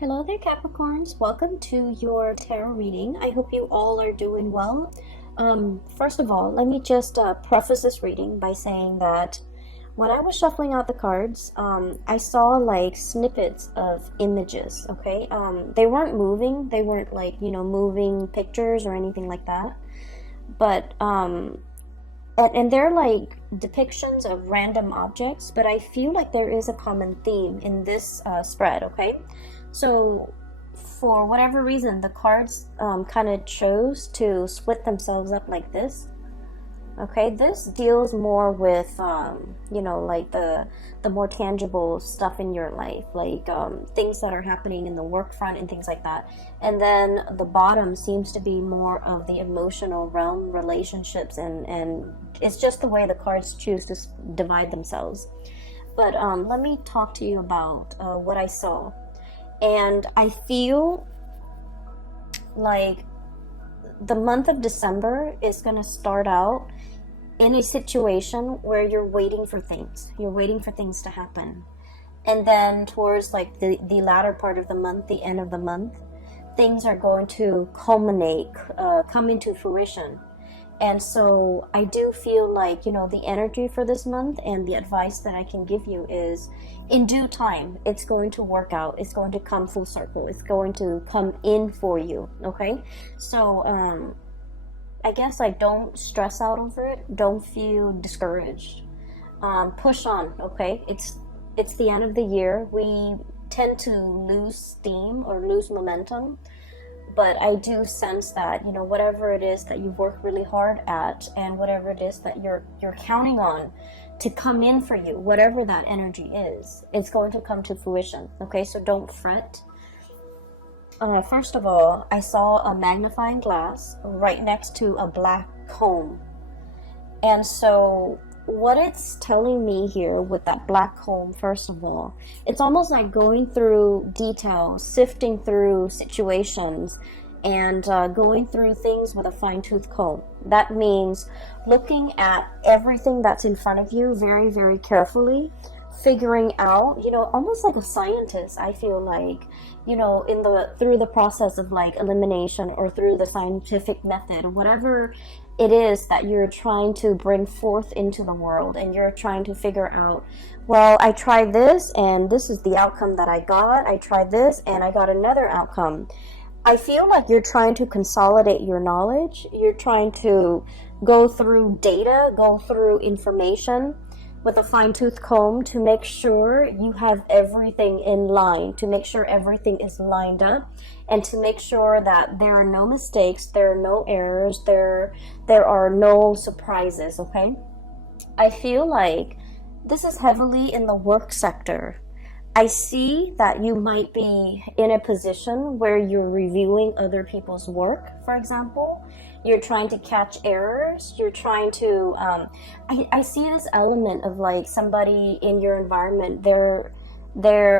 Hello there, Capricorns. Welcome to your tarot reading. I hope you all are doing well. First of all, let me just preface this reading by saying that when I was shuffling out the cards, I saw like snippets of images, okay? They weren't moving. They weren't like, moving pictures or anything like that. But, and they're like depictions of random objects, but I feel like there is a common theme in this spread, okay? So for whatever reason, the cards kind of chose to split themselves up like this. Okay, this deals more with, like the more tangible stuff in your life, like things that are happening in the work front and things like that. And then the bottom seems to be more of the emotional realm, relationships, and it's just the way the cards choose to divide themselves. But let me talk to you about what I saw. And I feel like the month of December is going to start out in a situation where you're waiting for things. You're waiting for things to happen. And then towards like the latter part of the month, the end of the month, things are going to culminate, come into fruition. And so I do feel like, the energy for this month and the advice that I can give you is in due time, it's going to work out. It's going to come full circle. It's going to come in for you. Okay. So, I guess don't stress out over it. Don't feel discouraged. Push on. Okay. It's the end of the year. We tend to lose steam or lose momentum. But I do sense that, whatever it is that you work really hard at and whatever it is that you're counting on to come in for you, whatever that energy is, it's going to come to fruition. Okay, so don't fret. First of all, I saw a magnifying glass right next to a black comb. And so what it's telling me here with that black comb, first of all, it's almost like going through details, sifting through situations, and going through things with a fine-tooth comb. That means looking at everything that's in front of you very, very carefully, figuring out, almost like a scientist, I feel like, through the process of like elimination or through the scientific method, whatever it is that you're trying to bring forth into the world, and you're trying to figure out, well, I tried this and this is the outcome that I got. I tried this and I got another outcome. I feel like you're trying to consolidate your knowledge. You're trying to go through data, go through information with a fine-tooth comb to make sure you have everything in line, to make sure everything is lined up, and to make sure that there are no mistakes, there are no errors, there are no surprises, okay? I feel like this is heavily in the work sector. I see that you might be in a position where you're reviewing other people's work, for example. You're trying to catch errors. You're trying to, I see this element of like somebody in your environment, they're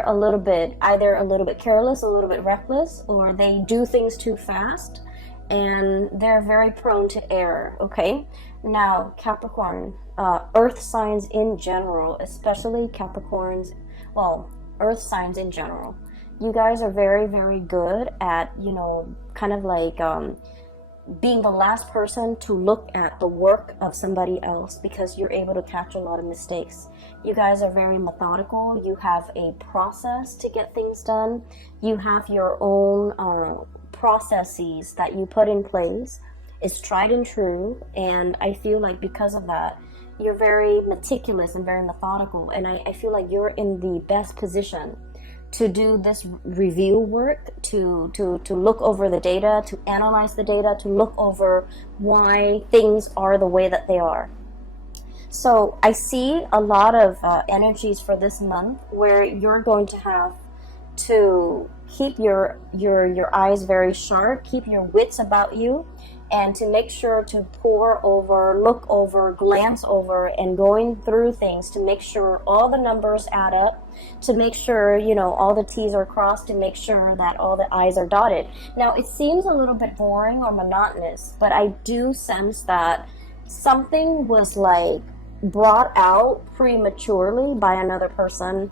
a little bit, either a little bit careless, a little bit reckless, or they do things too fast, and they're very prone to error, okay? Now, Capricorn, earth signs in general, especially Capricorns, well, earth signs in general, you guys are very, very good at, kind of like, being the last person to look at the work of somebody else, because you're able to catch a lot of mistakes. You guys are very methodical. You have a process to get things done. You have your own processes that you put in place. It's tried and true, and I feel like because of that, you're very meticulous and very methodical, and I feel like you're in the best position to do this review work, to look over the data, to analyze the data, to look over why things are the way that they are. So I see a lot of energies for this month where you're going to have to keep your eyes very sharp, keep your wits about you, and to make sure to pore over, look over, glance over, and going through things to make sure all the numbers add up, to make sure, all the T's are crossed, to make sure that all the I's are dotted. Now, it seems a little bit boring or monotonous, but I do sense that something was like brought out prematurely by another person,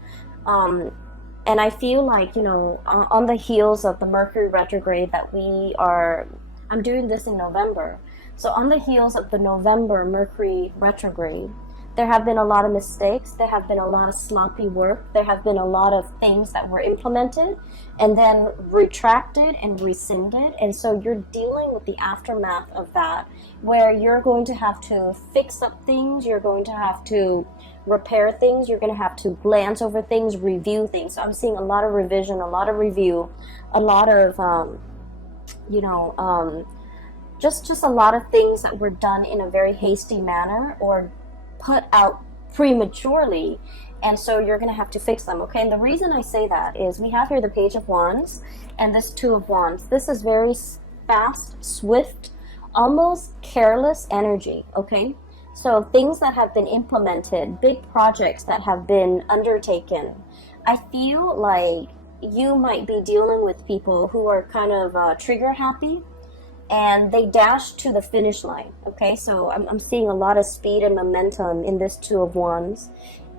And I feel like, on the heels of the Mercury retrograde I'm doing this in November. So on the heels of the November Mercury retrograde, there have been a lot of mistakes. There have been a lot of sloppy work. There have been a lot of things that were implemented and then retracted and rescinded. And so you're dealing with the aftermath of that, where you're going to have to fix up things. You're going to have to repair things. You're going to have to glance over things, review things. So I'm seeing a lot of revision, a lot of review, a lot of, just a lot of things that were done in a very hasty manner or put out prematurely, and so you're going to have to fix them, okay? And the reason I say that is we have here the Page of Wands and this Two of Wands. This is very fast, swift, almost careless energy, okay? So things that have been implemented, big projects that have been undertaken. I feel like you might be dealing with people who are kind of trigger happy, and they dash to the finish line, okay? So I'm seeing a lot of speed and momentum in this Two of Wands.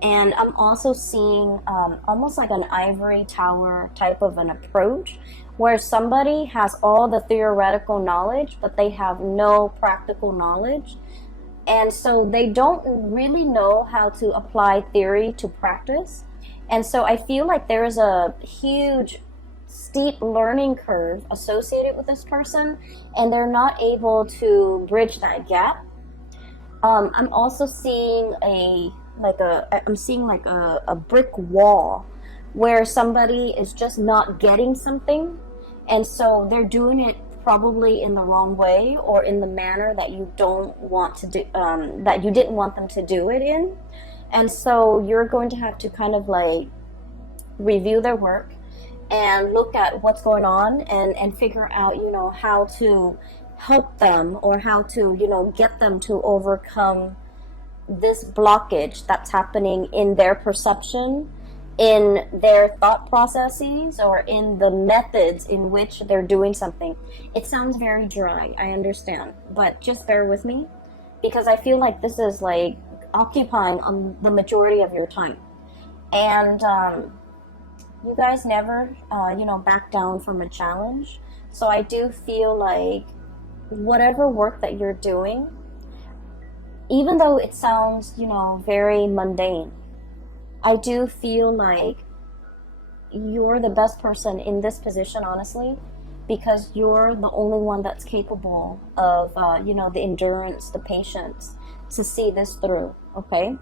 And I'm also seeing almost like an ivory tower type of an approach, where somebody has all the theoretical knowledge, but they have no practical knowledge. And so they don't really know how to apply theory to practice. And so I feel like there is a huge steep learning curve associated with this person, and they're not able to bridge that gap. I'm also seeing a brick wall where somebody is just not getting something, and so they're doing it probably in the wrong way or in the manner that you don't want to do, that you didn't want them to do it in. And so you're going to have to kind of like review their work and look at what's going on and figure out, how to help them or how to, get them to overcome this blockage that's happening in their perception, in their thought processes, or in the methods in which they're doing something. It sounds very dry, I understand, but just bear with me, because I feel like this is like occupying the majority of your time. And you guys never, back down from a challenge. So I do feel like whatever work that you're doing, even though it sounds, very mundane, I do feel like you're the best person in this position, honestly, because you're the only one that's capable of, the endurance, the patience to see this through, okay?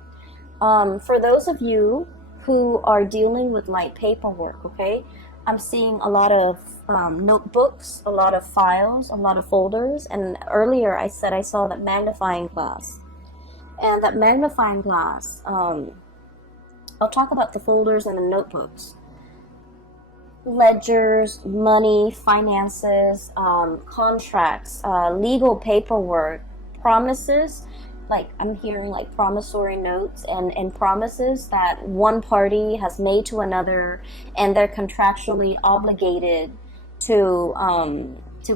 For those of you who are dealing with light paperwork, okay, I'm seeing a lot of notebooks, a lot of files, a lot of folders, and earlier I said I saw that magnifying glass. And that magnifying glass, I'll talk about the folders and the notebooks. Ledgers, money, finances, contracts, legal paperwork, promises. Like I'm hearing like promissory notes and promises that one party has made to another, and they're contractually obligated to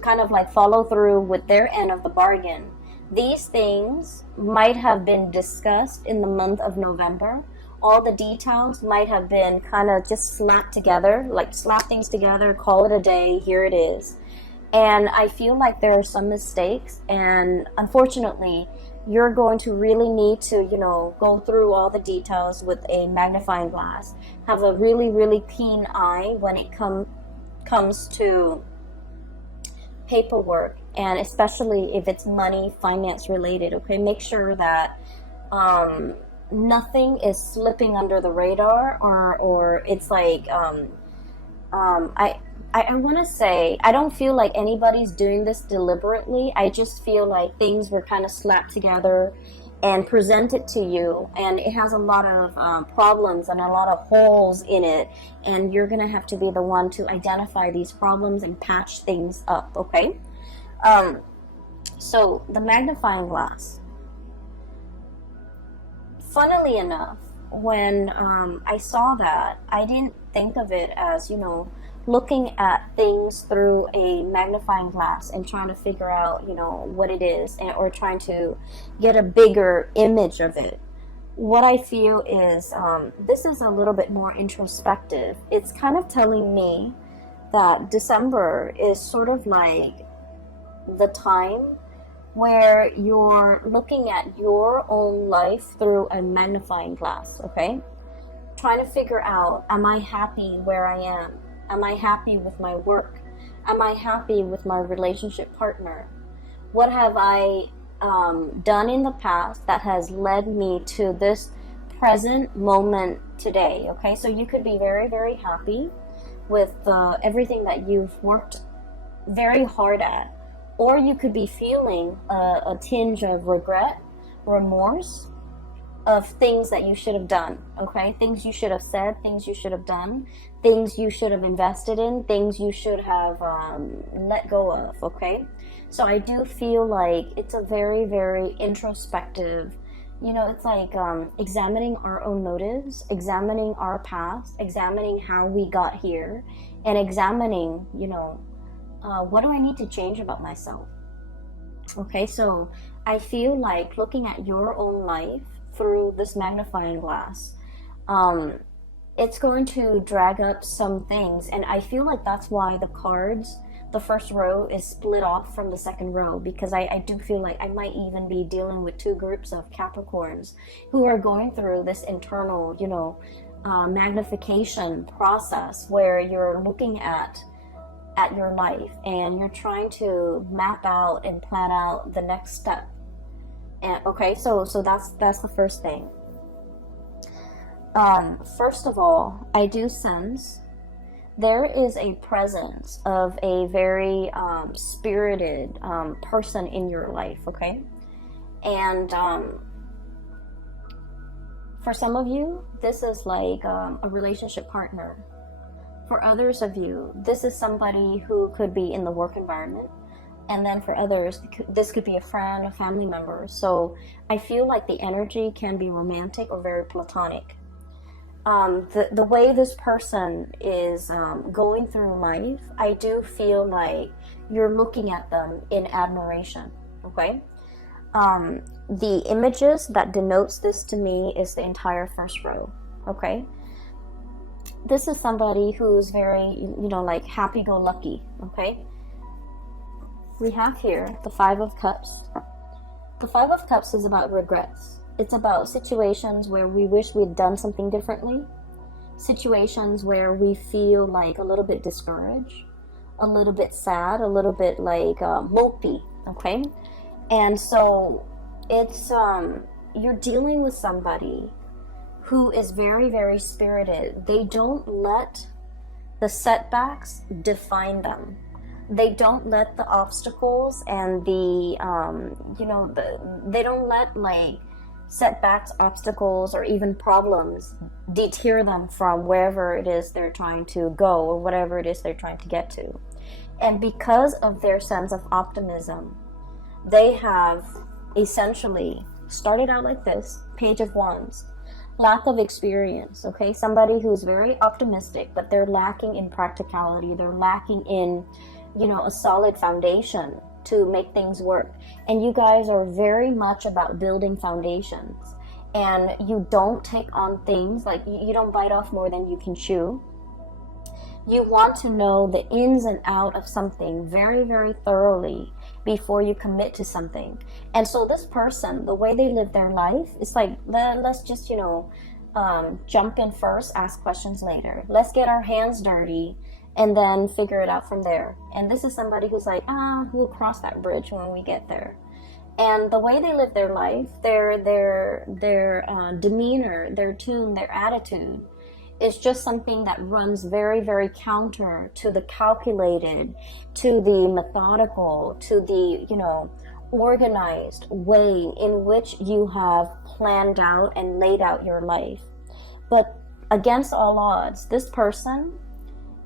kind of like follow through with their end of the bargain. These things might have been discussed in the month of November. All the details might have been kind of just slapped together, like slap things together, call it a day, here it is. And I feel like there are some mistakes, and unfortunately, you're going to really need to, go through all the details with a magnifying glass. Have a really, really keen eye when it comes to paperwork, and especially if it's money, finance related, okay? Make sure that nothing is slipping under the radar, or it's like, I want to say, I don't feel like anybody's doing this deliberately. I just feel like things were kind of slapped together and presented to you, and it has a lot of problems and a lot of holes in it, and you're going to have to be the one to identify these problems and patch things up, okay? So the magnifying glass. Funnily enough, when I saw that, I didn't think of it as, looking at things through a magnifying glass and trying to figure out, what it is, or trying to get a bigger image of it. what I feel is this is a little bit more introspective. It's kind of telling me that December is sort of like the time where you're looking at your own life through a magnifying glass, okay? Trying to figure out, am I happy where I am? Am I happy with my work? Am I happy with my relationship partner? What have I done in the past that has led me to this present moment today? Okay, so you could be very, very happy with everything that you've worked very hard at, or you could be feeling a tinge of regret, remorse of things that you should have done, okay? Things you should have said, things you should have done, things you should have invested in, things you should have let go of, okay? So I do feel like it's a very, very introspective, you know, it's like examining our own motives, examining our past, examining how we got here, and examining, you know, what do I need to change about myself? Okay, so I feel like looking at your own life through this magnifying glass, it's going to drag up some things, and I feel like that's why the cards, the first row is split off from the second row, because I do feel like I might even be dealing with two groups of Capricorns who are going through this internal, you know, magnification process where you're looking at your life and you're trying to map out and plan out the next step. And okay, so that's the first thing. First of all, I do sense there is a presence of a very spirited person in your life, okay? And for some of you, this is like a relationship partner. For others of you, this is somebody who could be in the work environment. And then for others, this could be a friend, a family member. So I feel like the energy can be romantic or very platonic. The way this person is going through life, I do feel like you're looking at them in admiration, okay? The images that denotes this to me is the entire first row, okay? This is somebody who's very, you know, like happy-go-lucky, okay? We have here the Five of Cups. The Five of Cups is about regrets. It's about situations where we wish we'd done something differently, situations where we feel like a little bit discouraged, a little bit sad, a little bit like mopey, okay? And so it's, you're dealing with somebody who is very, very spirited. They don't let the setbacks define them. They don't let the obstacles and the, you know, they don't let like setbacks, obstacles, or even problems deter them from wherever it is they're trying to go or whatever it is they're trying to get to. And because of their sense of optimism, they have essentially started out like this, Page of Wands. Lack of experience, okay? Somebody who's very optimistic, but they're lacking in practicality. They're lacking in, you know, a solid foundation to make things work. And you guys are very much about building foundations. And you don't take on things, like you don't bite off more than you can chew. You want to know the ins and out of something very, very thoroughly before you commit to something. And so this person, the way they live their life, it's like, let's just, you know, jump in first, ask questions later. Let's get our hands dirty and then figure it out from there. And this is somebody who's like, we'll cross that bridge when we get there. And the way they live their life, their demeanor, their tune, their attitude, is just something that runs very, very counter to the calculated, to the methodical, to the, you know, organized way in which you have planned out and laid out your life. But against all odds, this person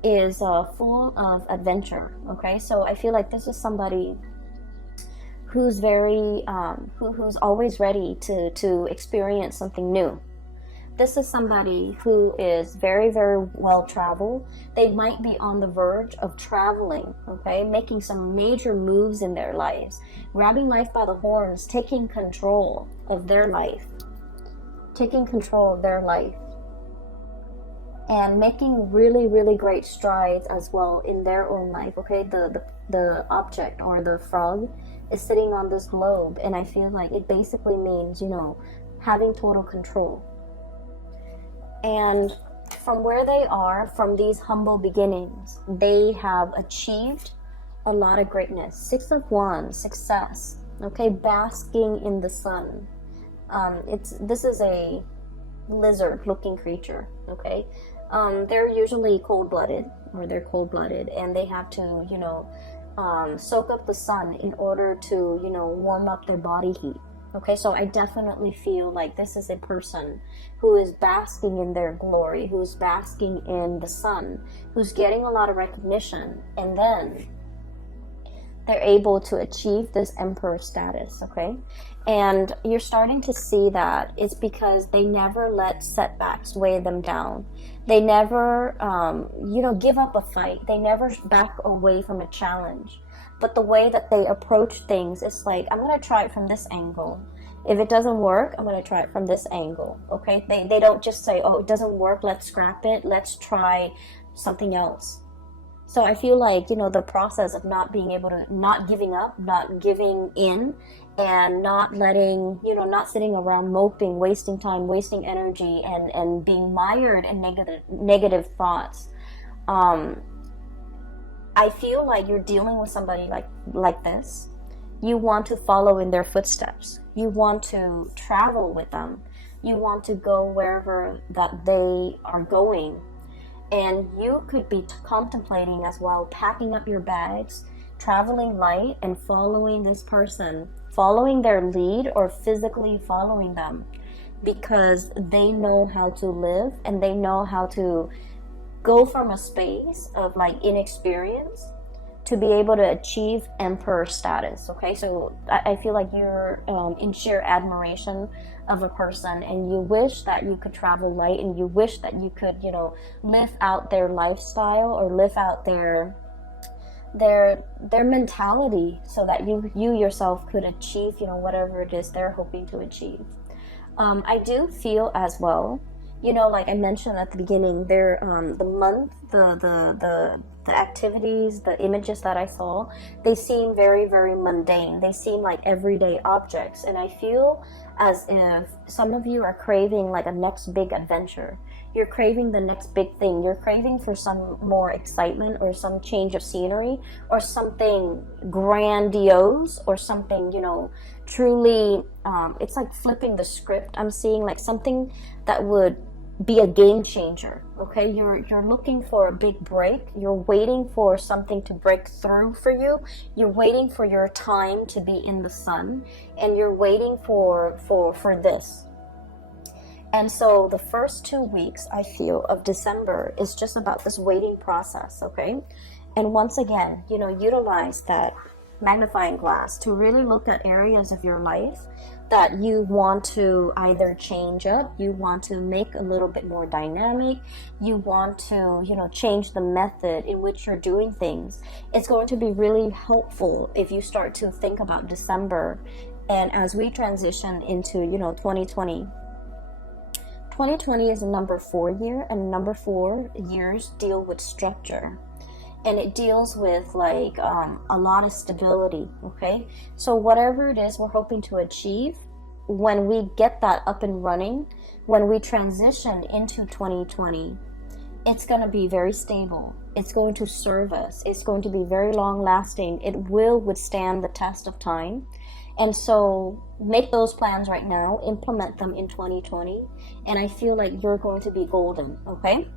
is full of adventure, okay? So I feel like this is somebody who's very, who's always ready to experience something new. This is somebody who is very, very well traveled. They might be on the verge of traveling, okay? Making some major moves in their lives. Grabbing life by the horns, taking control of their life. taking control of their life and making really, really great strides as well in their own life. Okay, the object or the frog is sitting on this globe, and I feel like it basically means, you know, having total control. And from where they are, from these humble beginnings, they have achieved a lot of greatness. 6 of Wands, success. Okay, basking in the sun. This is a lizard-looking creature. Okay, they're usually cold-blooded, and they have to, you know, soak up the sun in order to, you know, warm up their body heat. Okay, so I definitely feel like this is a person who is basking in their glory, who's basking in the sun, who's getting a lot of recognition, and then they're able to achieve this emperor status. Okay, and you're starting to see that it's because they never let setbacks weigh them down. They never, you know, give up a fight. They never back away from a challenge. But the way that they approach things is like, I'm going to try it from this angle. If it doesn't work, I'm going to try it from this angle. Okay? They don't just say, oh, it doesn't work, let's scrap it, let's try something else. So I feel like, you know, the process of not being able to, not giving up, not giving in, and not letting, you know, not sitting around moping, wasting time, wasting energy, and being mired in negative thoughts. I feel like you're dealing with somebody like this. You want to follow in their footsteps. You want to travel with them. You want to go wherever that they are going. And you could be contemplating as well, packing up your bags, traveling light, and following this person, following their lead or physically following them, because they know how to live and they know how to go from a space of like inexperience to be able to achieve emperor status. Okay, so I feel like you're in sheer admiration of a person, and you wish that you could travel light, and you wish that you could, you know, live out their lifestyle or live out their mentality, so that you yourself could achieve, you know, whatever it is they're hoping to achieve. I do feel as well, you know, like I mentioned at the beginning, there, the month, the activities, the images that I saw, they seem very, very mundane. They seem like everyday objects. And I feel as if some of you are craving like a next big adventure. You're craving the next big thing. You're craving for some more excitement or some change of scenery or something grandiose or something, you know, truly, it's like flipping the script. I'm seeing like something that would be a game changer. Okay, you're looking for a big break. You're waiting for something to break through for you. You're waiting for your time to be in the sun, and you're waiting for this. And so the first 2 weeks, I feel, of December is just about this waiting process. Okay, and once again, you know, utilize that magnifying glass to really look at areas of your life that you want to either change up, you want to make a little bit more dynamic, you want to, you know, change the method in which you're doing things. It's going to be really helpful if you start to think about December, and as we transition into, you know, 2020. 2020 is a number 4 year, and number 4 years deal with structure. And it deals with like a lot of stability. Okay, so whatever it is we're hoping to achieve, when we get that up and running, when we transition into 2020, it's going to be very stable. It's going to serve us. It's going to be very long lasting. It will withstand the test of time. And so make those plans right now, implement them in 2020, and I feel like you're going to be golden. Okay,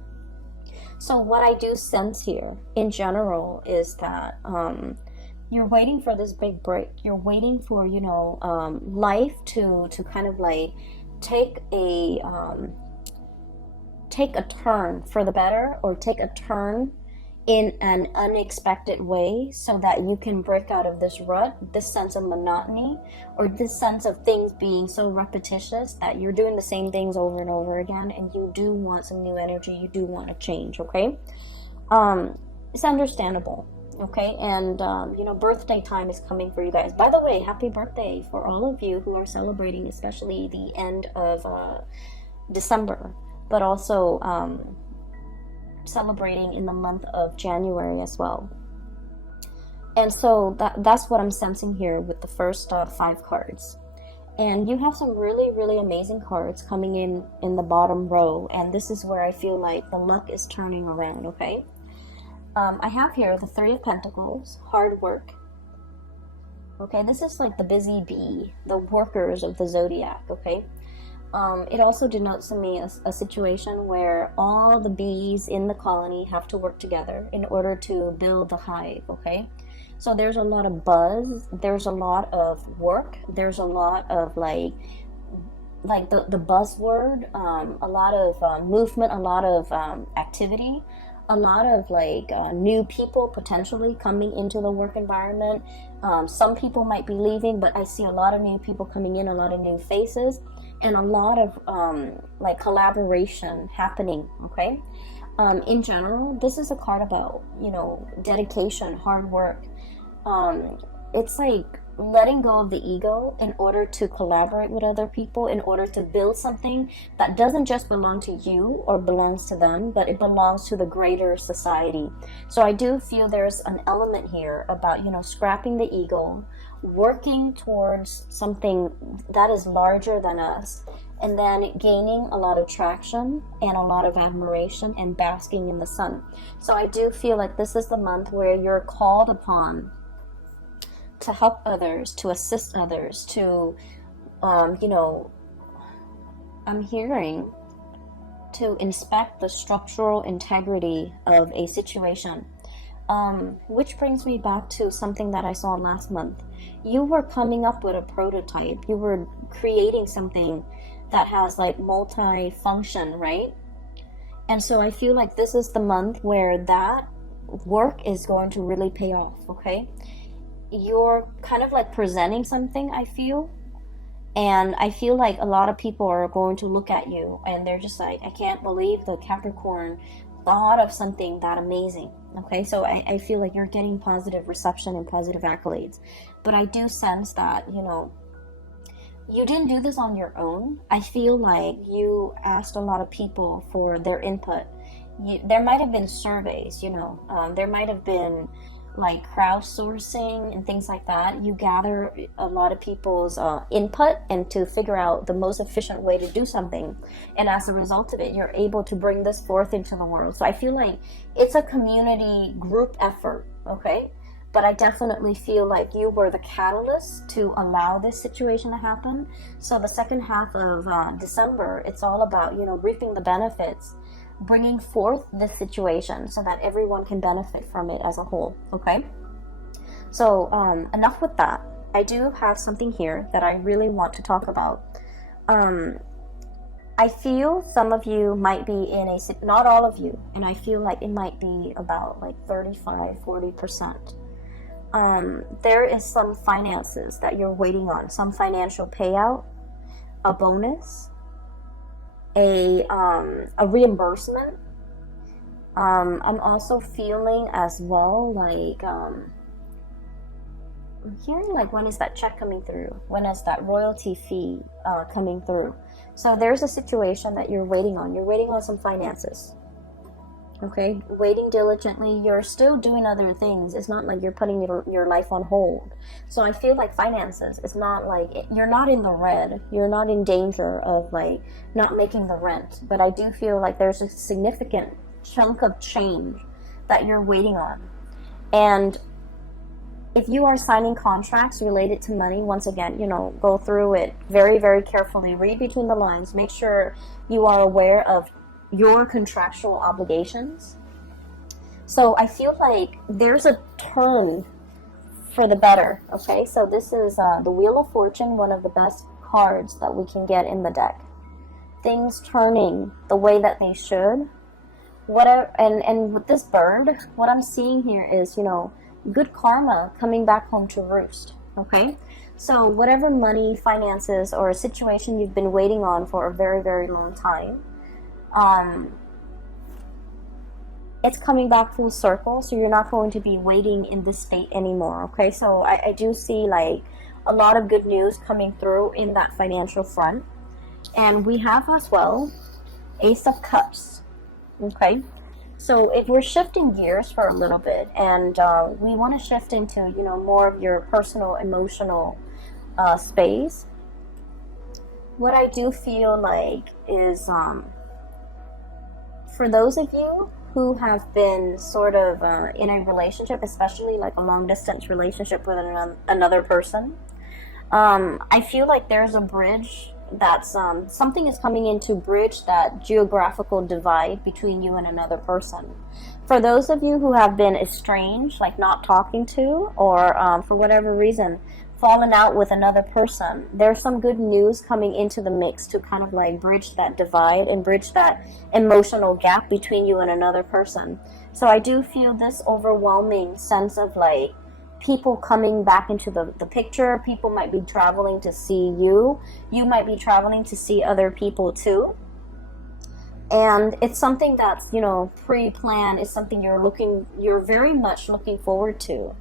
so what I do sense here in general is that you're waiting for this big break. You're waiting for, you know, life to kind of like take a turn for the better, or take a turn in an unexpected way, so that you can break out of this rut, this sense of monotony, or this sense of things being so repetitious that you're doing the same things over and over again, and you do want some new energy, you do want to change. Okay, it's understandable. Okay, and you know, birthday time is coming for you guys. By the way, happy birthday for all of you who are celebrating, especially the end of December, but also celebrating in the month of January as well. And so that's what I'm sensing here with the first 5 cards. And you have some really, really amazing cards coming in the bottom row. And this is where I feel like the luck is turning around, okay? I have here the 3 of Pentacles, hard work. Okay, this is like the busy bee, the workers of the zodiac, okay? It also denotes to me a situation where all the bees in the colony have to work together in order to build the hive, okay? So there's a lot of buzz, there's a lot of work, there's a lot of like the buzzword, a lot of movement, a lot of activity, a lot of like new people potentially coming into the work environment. Some people might be leaving, but I see a lot of new people coming in, a lot of new faces, and a lot of like collaboration happening, okay? In general, this is a card about, you know, dedication, hard work. It's like letting go of the ego in order to collaborate with other people, in order to build something that doesn't just belong to you or belongs to them, but it belongs to the greater society. So I do feel there's an element here about, you know, scrapping the ego, working towards something that is larger than us, and then gaining a lot of traction and a lot of admiration and basking in the sun. So I do feel like this is the month where you're called upon to help others, to assist others, to, you know, I'm hearing to inspect the structural integrity of a situation. Which brings me back to something that I saw last month. You were coming up with a prototype. You were creating something that has like multi-function, right? And so I feel like this is the month where that work is going to really pay off, okay? You're kind of like presenting something, I feel. And I feel like a lot of people are going to look at you and they're just like, I can't believe the Capricorn thought of something that amazing. Okay, so I feel like you're getting positive reception and positive accolades. But I do sense that, you know, you didn't do this on your own. I feel like you asked a lot of people for their input. There might have been surveys, you know, there might have been like crowdsourcing and things like that. You gather a lot of people's input and to figure out the most efficient way to do something, and as a result of it, you're able to bring this forth into the world. So I feel like it's a community group effort, okay? But I definitely feel like you were the catalyst to allow this situation to happen. So the second half of December, it's all about, you know, reaping the benefits, bringing forth this situation so that everyone can benefit from it as a whole, okay? So enough with that. I do have something here that I really want to talk about. I feel some of you might be in a, not all of you, and I feel like it might be about like 35-40%. There is some finances that you're waiting on, some financial payout, a bonus, a reimbursement. I'm also feeling as well like I'm hearing like, when is that check coming through? When is that royalty fee coming through? So there's a situation that you're waiting on. You're waiting on some finances. Okay, waiting diligently. You're still doing other things. It's not like you're putting your life on hold. So I feel like finances, it's not like, you're not in the red. You're not in danger of like not making the rent. But I do feel like there's a significant chunk of change that you're waiting on. And if you are signing contracts related to money, once again, you know, go through it very, very carefully. Read between the lines. Make sure you are aware of your contractual obligations. So I feel like there's a turn for the better, okay? So this is the Wheel of Fortune, one of the best cards that we can get in the deck. Things turning the way that they should. Whatever, and with this bird, what I'm seeing here is, you know, good karma coming back home to roost, okay? So whatever money, finances, or a situation you've been waiting on for a very, very long time, it's coming back full circle, so you're not going to be waiting in this state anymore, okay? So I do see like a lot of good news coming through in that financial front. And we have as well Ace of Cups. Okay, so if we're shifting gears for a little bit, and we want to shift into, you know, more of your personal emotional space, what I do feel like is for those of you who have been sort of in a relationship, especially like a long distance relationship with another person, I feel like there's a bridge that's something is coming in to bridge that geographical divide between you and another person. For those of you who have been estranged, like not talking to, or for whatever reason fallen out with another person, there's some good news coming into the mix to kind of like bridge that divide and bridge that emotional gap between you and another person. So I do feel this overwhelming sense of like people coming back into the picture. People might be traveling to see you. You might be traveling to see other people too. And it's something that's, you know, pre-planned. It's something you're very much looking forward to.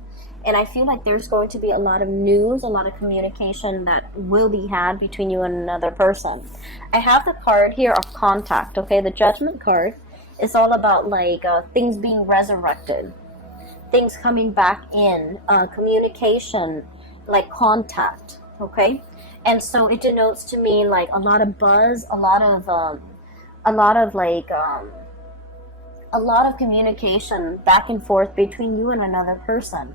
And I feel like there's going to be a lot of news, a lot of communication that will be had between you and another person. I have the card here of contact, okay? The Judgment card is all about like things being resurrected, things coming back in, communication, like contact, okay? And so it denotes to me like a lot of buzz, a lot of communication back and forth between you and another person.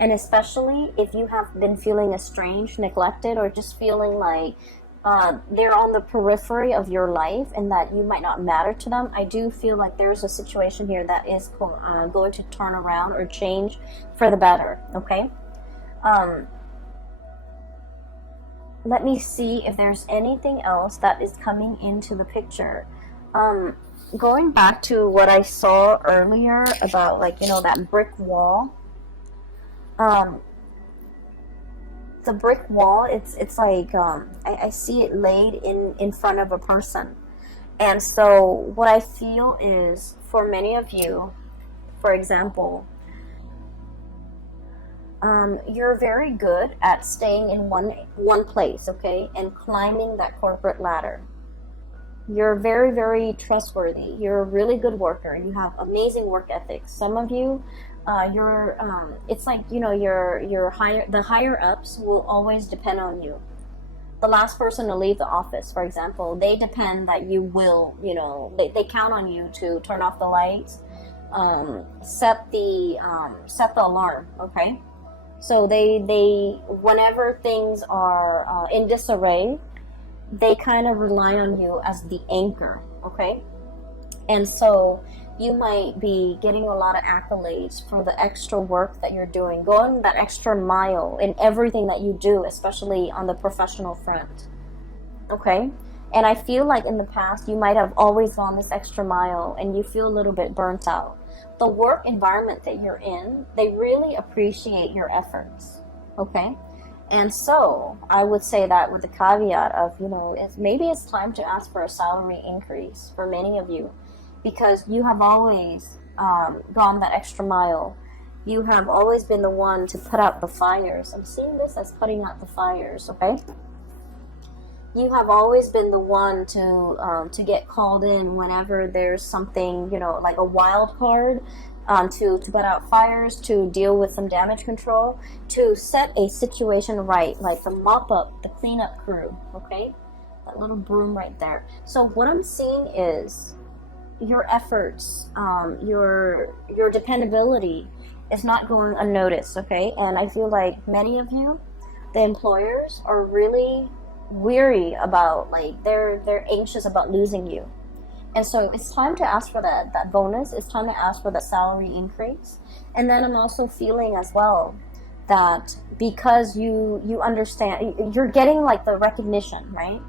And especially if you have been feeling estranged, neglected, or just feeling like they're on the periphery of your life and that you might not matter to them, I do feel like there's a situation here that is going to turn around or change for the better, okay? Let me see if there's anything else that is coming into the picture. Going back to what I saw earlier about, like, you know, that brick wall. The brick wall, it's like I see it laid in front of a person. And so what I feel is, for many of you, for example, you're very good at staying in one place, okay, and climbing that corporate ladder. You're very, very trustworthy. You're a really good worker. You have amazing work ethics. Some of you, it's like, you know, the higher ups will always depend on you. The last person to leave the office, for example, they depend that you will, you know, they count on you to turn off the lights, set the alarm, okay? So they whenever things are in disarray, they kind of rely on you as the anchor, okay? And so you might be getting a lot of accolades for the extra work that you're doing, going that extra mile in everything that you do, especially on the professional front, okay? And I feel like in the past, you might have always gone this extra mile and you feel a little bit burnt out. The work environment that you're in, they really appreciate your efforts, okay? And so I would say that with the caveat of, you know, maybe it's time to ask for a salary increase for many of you, because you have always gone that extra mile. You have always been the one to put out the fires. I'm seeing this as putting out the fires, okay? You have always been the one to get called in whenever there's something, you know, like a wild card, to put out fires, to deal with some damage control, to set a situation right, like the mop up, the cleanup crew, okay? That little broom right there. So what I'm seeing is your efforts, your dependability is not going unnoticed, okay? And I feel like many of you, the employers, are really weary about, like, they're anxious about losing you. And so it's time to ask for that bonus. It's time to ask for that salary increase. And then I'm also feeling as well that because you understand, you're getting like the recognition, right?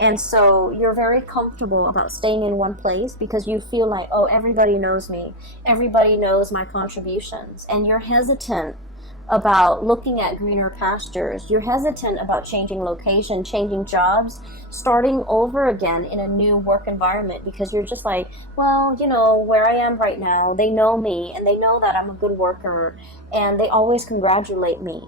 And so you're very comfortable about staying in one place because you feel like, oh, everybody knows me. Everybody knows my contributions. And you're hesitant about looking at greener pastures. You're hesitant about changing location, changing jobs, starting over again in a new work environment, because you're just like, well, you know, where I am right now, they know me and they know that I'm a good worker and they always congratulate me.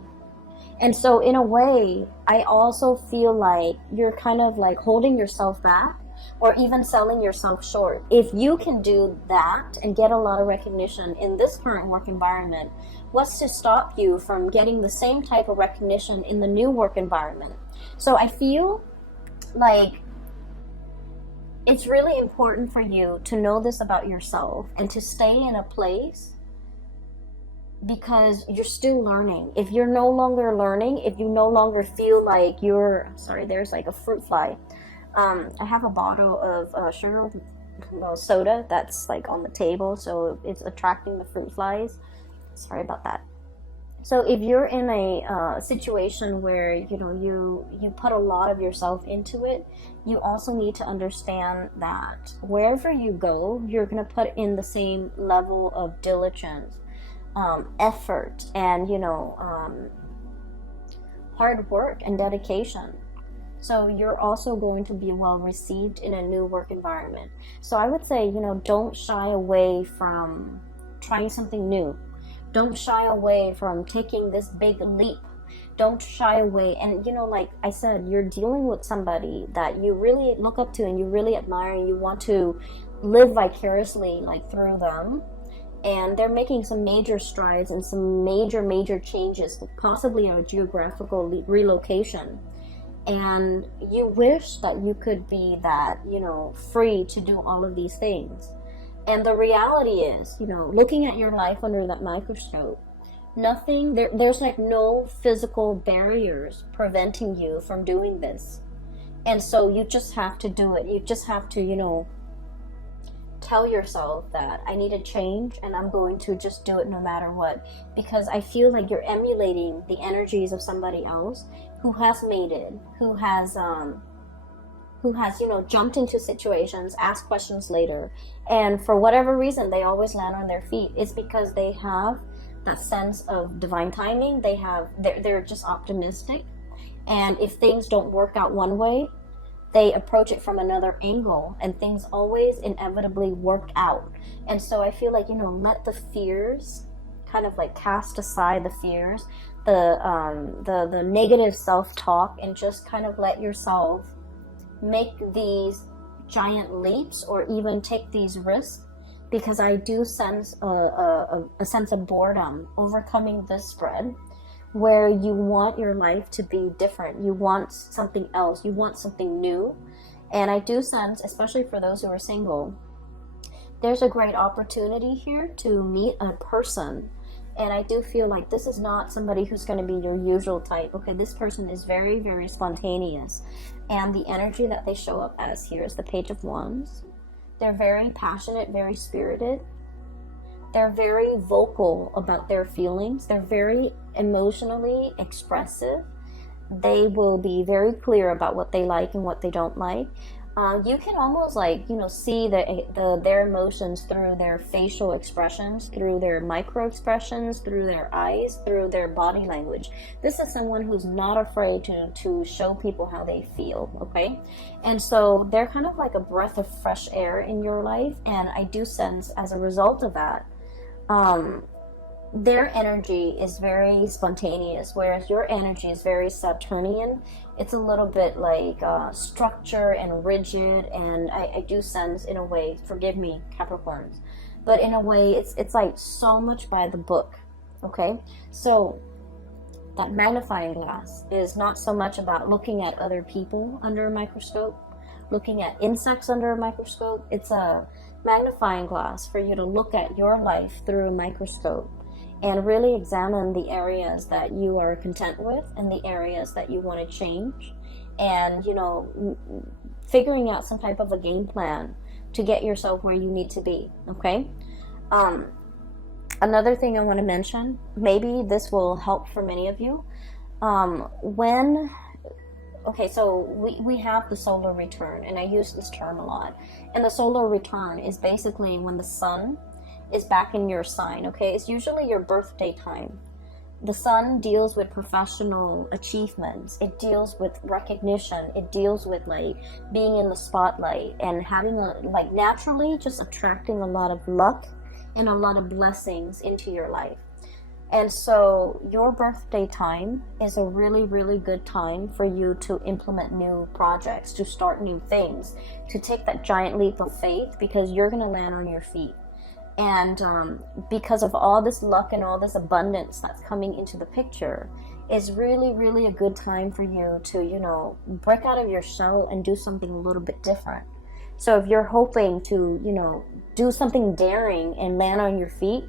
And so in a way, I also feel like you're kind of like holding yourself back or even selling yourself short. If you can do that and get a lot of recognition in this current work environment, what's to stop you from getting the same type of recognition in the new work environment? So I feel like it's really important for you to know this about yourself and to stay in a place, because you're still learning. If you're no longer learning, if you no longer feel like you're, sorry, there's like a fruit fly. I have a bottle of sugar soda that's like on the table, so it's attracting the fruit flies. Sorry about that. So if you're in a situation where you put a lot of yourself into it, you also need to understand that wherever you go, you're going to put in the same level of diligence, effort, and hard work and dedication. So you're also going to be well received in a new work environment. So I would say, don't shy away from trying something new. Don't shy away from taking this big leap. Don't shy away. And like I said, you're dealing with somebody that you really look up to and you really admire, and you want to live vicariously like through them. And they're making some major strides and some major changes, possibly a geographical relocation. And you wish that you could be that, free to do all of these things. And the reality is, looking at your life under that microscope, there's like no physical barriers preventing you from doing this. And so you just have to do it. You just have to, tell yourself that I need to change, and I'm going to just do it no matter what. Because I feel like you're emulating the energies of somebody else who has made it, who has jumped into situations, asked questions later, and for whatever reason they always land on their feet. It's because they have that sense of divine timing. They're just optimistic, and if things don't work out one way, they approach it from another angle, and things always inevitably work out. And so I feel like, let the fears, kind of like cast aside the fears, the negative self-talk, and just kind of let yourself make these giant leaps or even take these risks. Because I do sense a sense of boredom overcoming this spread, where you want your life to be different. You want something else. You want something new. And I do sense, especially for those who are single, there's a great opportunity here to meet a person. And I do feel like this is not somebody who's going to be your usual type. Okay, this person is very, very spontaneous. And the energy that they show up as here is the Page of Wands. They're very passionate, very spirited. They're very vocal about their feelings. They're very emotionally expressive. They will be very clear about what they like and what they don't like. You can almost see their emotions through their facial expressions, through their micro expressions, through their eyes, through their body language. This is someone who's not afraid to show people how they feel, okay? And so they're kind of like a breath of fresh air in your life, and I do sense as a result of that, their energy is very spontaneous, whereas your energy is very Saturnian. It's a little bit like structure and rigid, and I do sense, in a way, forgive me, Capricorns, but in a way it's like so much by the book, okay? So that magnifying glass is not so much about looking at other people under a microscope, looking at insects under a microscope. It's a magnifying glass for you to look at your life through a microscope and really examine the areas that you are content with and the areas that you want to change, and figuring out some type of a game plan to get yourself where you need to be, okay? Another thing I want to mention, maybe this will help for many of you, so we have the solar return, and I use this term a lot. And the solar return is basically when the sun is back in your sign, okay? It's usually your birthday time. The sun deals with professional achievements. It deals with recognition. It deals with like being in the spotlight and having naturally just attracting a lot of luck and a lot of blessings into your life. And so your birthday time is a really, really good time for you to implement new projects, to start new things, to take that giant leap of faith, because you're going to land on your feet. And because of all this luck and all this abundance that's coming into the picture, it's really, really a good time for you to, you know, break out of your shell and do something a little bit different. So if you're hoping to, you know, do something daring and land on your feet,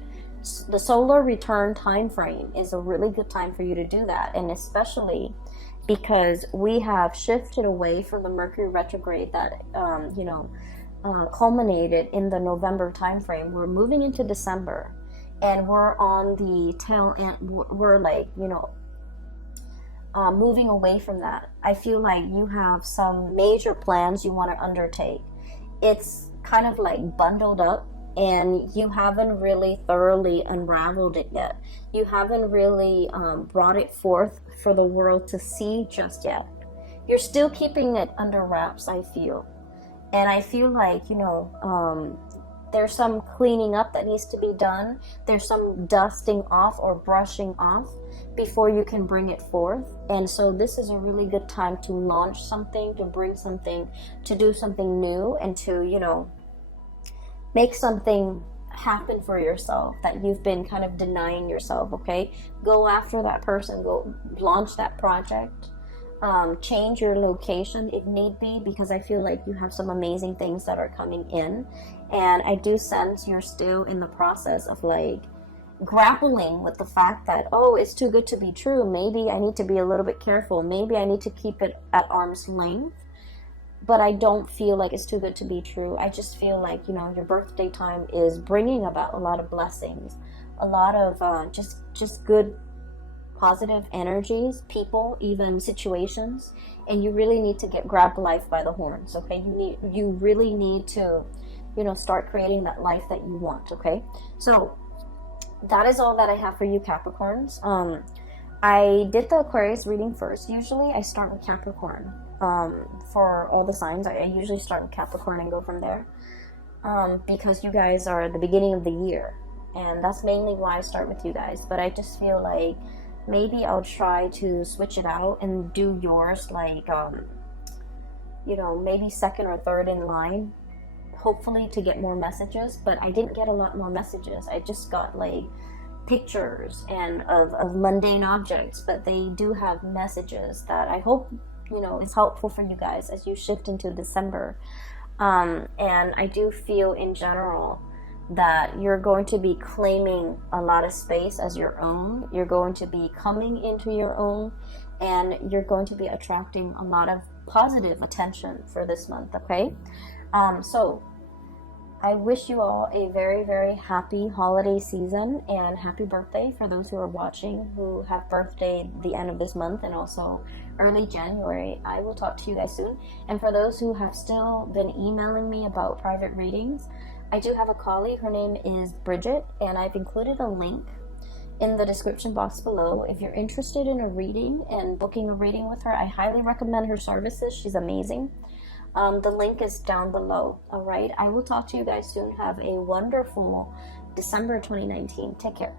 the solar return time frame is a really good time for you to do that. And especially because we have shifted away from the Mercury retrograde that, culminated in the November time frame. We're moving into December, and we're on the tail end. We're like, moving away from that. I feel like you have some major plans you want to undertake. It's kind of like bundled up, and you haven't really thoroughly unraveled it yet. You haven't really brought it forth for the world to see just yet. You're still keeping it under wraps, I feel. And I feel like, there's some cleaning up that needs to be done. There's some dusting off or brushing off before you can bring it forth. And so this is a really good time to launch something, to bring something, to do something new, and to, make something happen for yourself that you've been kind of denying yourself, okay? Go after that person, go launch that project. Change your location if need be, because I feel like you have some amazing things that are coming in, and I do sense you're still in the process of like grappling with the fact that, oh, it's too good to be true. Maybe I need to be a little bit careful. Maybe I need to keep it at arm's length. But I don't feel like it's too good to be true. I just feel like, your birthday time is bringing about a lot of blessings, a lot of just good positive energies, people, even situations, and you really need to grab life by the horns, okay? You really need to, start creating that life that you want, okay? So that is all that I have for you, Capricorns. I did the Aquarius reading first. Usually I start with Capricorn. For all the signs, I usually start with Capricorn and go from there, because you guys are the beginning of the year, and that's mainly why I start with you guys. But I just feel like maybe I'll try to switch it out and do yours like, maybe second or third in line, hopefully to get more messages. But I didn't get a lot more messages. I just got like pictures and of mundane objects, but they do have messages that I hope, is helpful for you guys as you shift into December. And I do feel in general that you're going to be claiming a lot of space as your own. You're going to be coming into your own, and you're going to be attracting a lot of positive attention for this month, okay? So I wish you all a very, very happy holiday season, and happy birthday for those who are watching who have birthday the end of this month and also early January. I will talk to you guys soon. And for those who have still been emailing me about private readings, I do have a colleague. Her name is Bridget, and I've included a link in the description box below. If you're interested in a reading and booking a reading with her, I highly recommend her services. She's amazing. The link is down below. All right. I will talk to you guys soon. Have a wonderful December 2019. Take care.